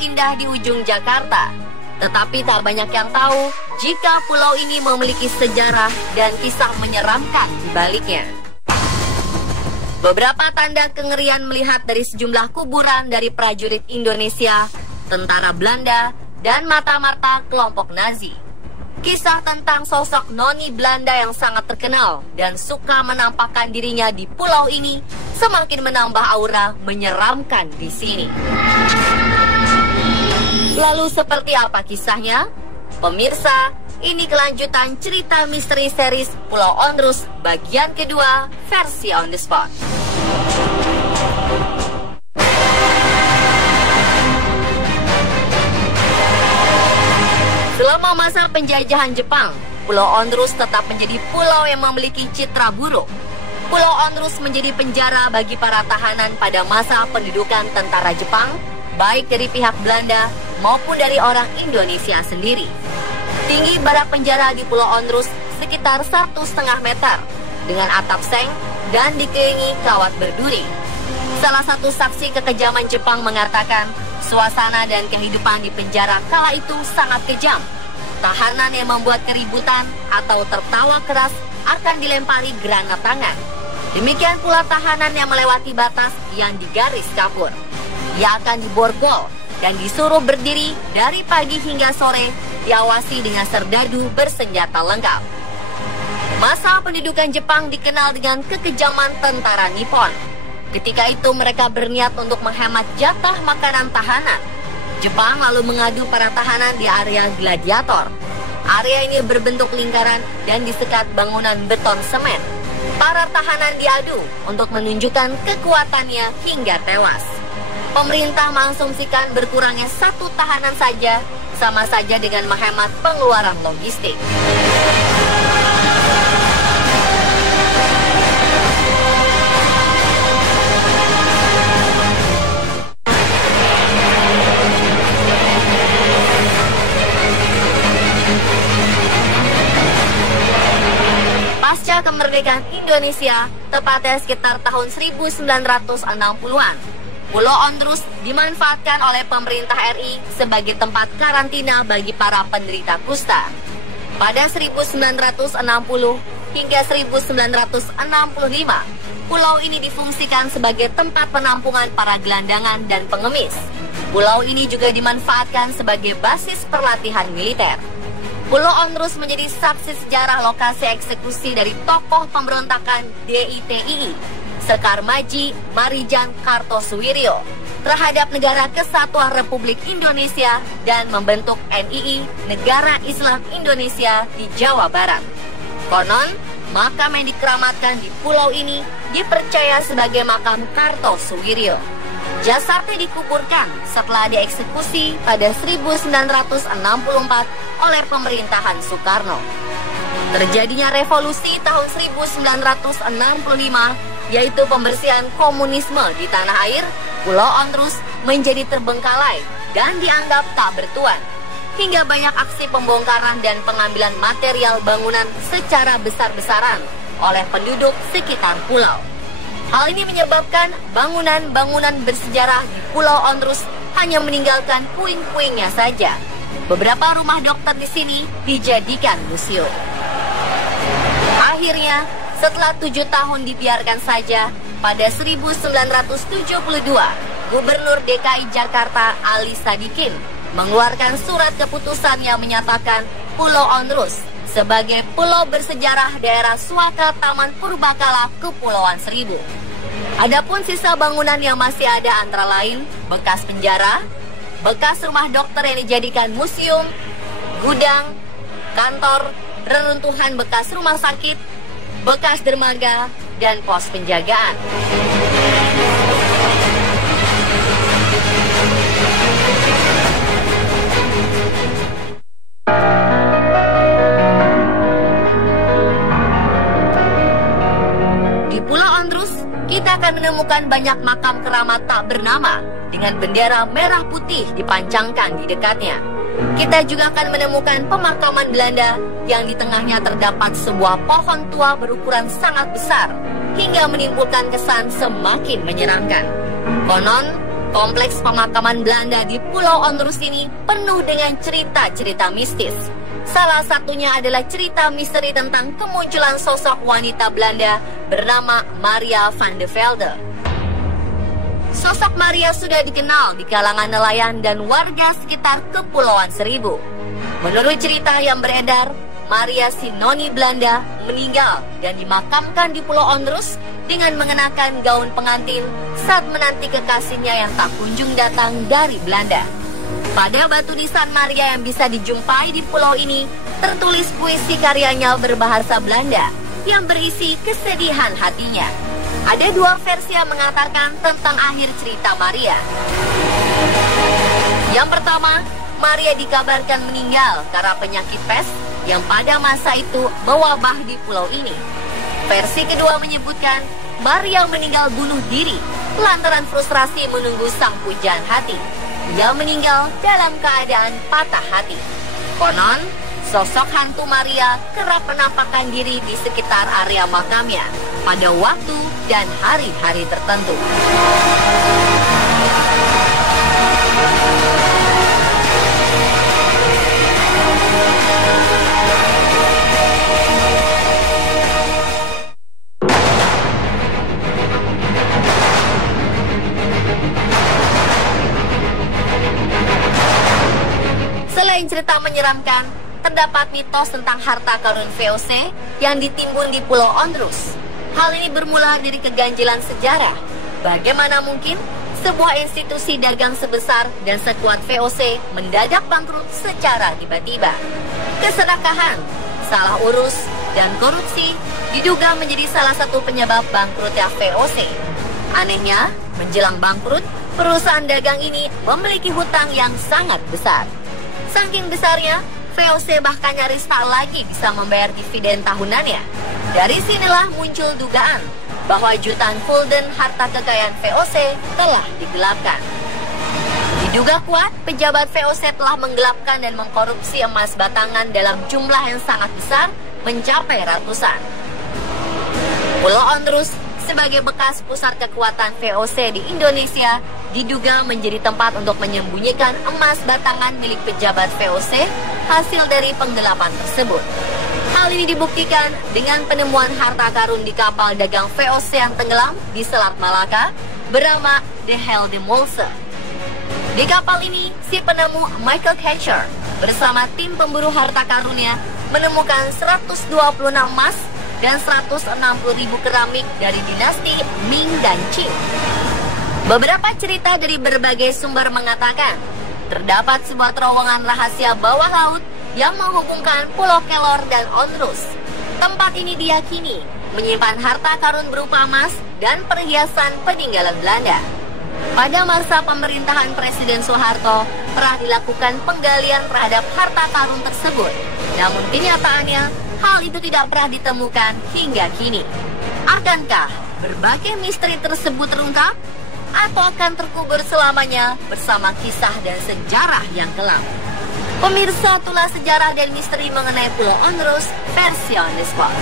indah di ujung Jakarta. Tetapi tak banyak yang tahu jika pulau ini memiliki sejarah dan kisah menyeramkan di baliknya. Beberapa tanda kengerian melihat dari sejumlah kuburan dari prajurit Indonesia, tentara Belanda, dan mata-mata kelompok Nazi. Kisah tentang sosok noni Belanda yang sangat terkenal dan suka menampakkan dirinya di pulau ini semakin menambah aura menyeramkan di sini. Lalu seperti apa kisahnya? Pemirsa, ini kelanjutan cerita misteri series Pulau Onrus bagian kedua versi On The Spot. Selama masa penjajahan Jepang, Pulau Onrus tetap menjadi pulau yang memiliki citra buruk. Pulau Onrus menjadi penjara bagi para tahanan pada masa pendudukan tentara Jepang, baik dari pihak Belanda maupun dari orang Indonesia sendiri. Tinggi barak penjara di Pulau Onrus sekitar 1,5 meter dengan atap seng dan dikelilingi kawat berduri. Salah satu saksi kekejaman Jepang mengatakan suasana dan kehidupan di penjara kala itu sangat kejam. Tahanan yang membuat keributan atau tertawa keras akan dilempari granat tangan. Demikian pula tahanan yang melewati batas yang digaris kapur. Ia akan diborgol dan disuruh berdiri dari pagi hingga sore, diawasi dengan serdadu bersenjata lengkap. Masa pendudukan Jepang dikenal dengan kekejaman tentara Nippon. Ketika itu mereka berniat untuk menghemat jatah makanan tahanan. Jepang lalu mengadu para tahanan di area gladiator. Area ini berbentuk lingkaran dan disekat bangunan beton semen. Para tahanan diadu untuk menunjukkan kekuatannya hingga tewas. Pemerintah mengasumsikan berkurangnya 1 tahanan saja sama saja dengan menghemat pengeluaran logistik. Pasca kemerdekaan Indonesia, tepatnya sekitar tahun 1960-an, Pulau Onrus dimanfaatkan oleh pemerintah RI sebagai tempat karantina bagi para penderita kusta. Pada 1960 hingga 1965, pulau ini difungsikan sebagai tempat penampungan para gelandangan dan pengemis. Pulau ini juga dimanfaatkan sebagai basis perlatihan militer. Pulau Onrus menjadi saksi sejarah lokasi eksekusi dari tokoh pemberontakan DITII, Sekar Maji Marijan Kartosuwiryo, terhadap Negara Kesatuan Republik Indonesia dan membentuk NII, Negara Islam Indonesia di Jawa Barat. Konon, makam yang dikeramatkan di pulau ini dipercaya sebagai makam Kartosuwiryo. Jasadnya dikuburkan setelah dieksekusi pada 1964 oleh pemerintahan Soekarno. Terjadinya revolusi tahun 1965, yaitu pembersihan komunisme di tanah air. Pulau Onrus menjadi terbengkalai dan dianggap tak bertuan, hingga banyak aksi pembongkaran dan pengambilan material bangunan secara besar-besaran oleh penduduk sekitar pulau. Hal ini menyebabkan bangunan-bangunan bersejarah di Pulau Onrus hanya meninggalkan puing-puingnya saja. Beberapa rumah dokter di sini dijadikan museum. Akhirnya, setelah 7 tahun dibiarkan saja, pada 1972, Gubernur DKI Jakarta Ali Sadikin mengeluarkan surat keputusan yang menyatakan Pulau Onrus sebagai pulau bersejarah daerah Suaka Taman Purbakala Kepulauan Seribu. Adapun sisa bangunan yang masih ada antara lain bekas penjara, bekas rumah dokter yang dijadikan museum, gudang, kantor, reruntuhan bekas rumah sakit, bekas dermaga, dan pos penjagaan. Di Pulau Onrus, kita akan menemukan banyak makam keramat tak bernama dengan bendera merah putih dipancangkan di dekatnya. Kita juga akan menemukan pemakaman Belanda yang di tengahnya terdapat sebuah pohon tua berukuran sangat besar hingga menimbulkan kesan semakin menyeramkan. Konon, Kompleks pemakaman Belanda di Pulau Onrus ini penuh dengan cerita-cerita mistis. Salah satunya adalah cerita misteri tentang kemunculan sosok wanita Belanda bernama Maria van de Velde. Sosok Maria sudah dikenal di kalangan nelayan dan warga sekitar Kepulauan Seribu. Menurut cerita yang beredar, Maria si noni Belanda meninggal dan dimakamkan di Pulau Onrus dengan mengenakan gaun pengantin saat menanti kekasihnya yang tak kunjung datang dari Belanda. Pada batu nisan Maria yang bisa dijumpai di pulau ini, tertulis puisi karyanya berbahasa Belanda yang berisi kesedihan hatinya. Ada dua versi yang mengatakan tentang akhir cerita Maria. Yang pertama, Maria dikabarkan meninggal karena penyakit pes yang pada masa itu mewabah di pulau ini. Versi kedua menyebutkan Maria meninggal bunuh diri lantaran frustrasi menunggu sang pujaan hati. Ia meninggal dalam keadaan patah hati. Konon, sosok hantu Maria kerap menampakkan diri di sekitar area makamnya pada waktu dan hari-hari tertentu. Selain cerita menyeramkan, terdapat mitos tentang harta karun VOC yang ditimbun di Pulau Onrus. Hal ini bermula dari keganjilan sejarah. Bagaimana mungkin sebuah institusi dagang sebesar dan sekuat VOC mendadak bangkrut secara tiba-tiba? Keserakahan, salah urus, dan korupsi diduga menjadi salah satu penyebab bangkrutnya VOC. Anehnya, menjelang bangkrut, perusahaan dagang ini memiliki hutang yang sangat besar. Saking besarnya, VOC bahkan nyaris tak lagi bisa membayar dividen tahunannya. Dari sinilah muncul dugaan bahwa jutaan gulden harta kekayaan VOC telah digelapkan. Diduga kuat, pejabat VOC telah menggelapkan dan mengkorupsi emas batangan dalam jumlah yang sangat besar, mencapai ratusan. Pulau Onrus sebagai bekas pusat kekuatan VOC di Indonesia diduga menjadi tempat untuk menyembunyikan emas batangan milik pejabat VOC hasil dari penggelapan tersebut. Hal ini dibuktikan dengan penemuan harta karun di kapal dagang VOC yang tenggelam di Selat Malaka bernama The Helder Molse. Di kapal ini, si penemu Michael Catcher bersama tim pemburu harta karunnya menemukan 126 emas dan 160.000 keramik dari dinasti Ming dan Qing. Beberapa cerita dari berbagai sumber mengatakan terdapat sebuah terowongan rahasia bawah laut yang menghubungkan Pulau Kelor dan Onrus. Tempat ini diyakini menyimpan harta karun berupa emas dan perhiasan peninggalan Belanda. Pada masa pemerintahan Presiden Soeharto pernah dilakukan penggalian terhadap harta karun tersebut. Namun kenyataannya hal itu tidak pernah ditemukan hingga kini. Akankah berbagai misteri tersebut terungkap? Atau akan terkubur selamanya bersama kisah dan sejarah yang kelam? Pemirsa, itulah sejarah dan misteri mengenai Pulau Onrus versi On The Spot.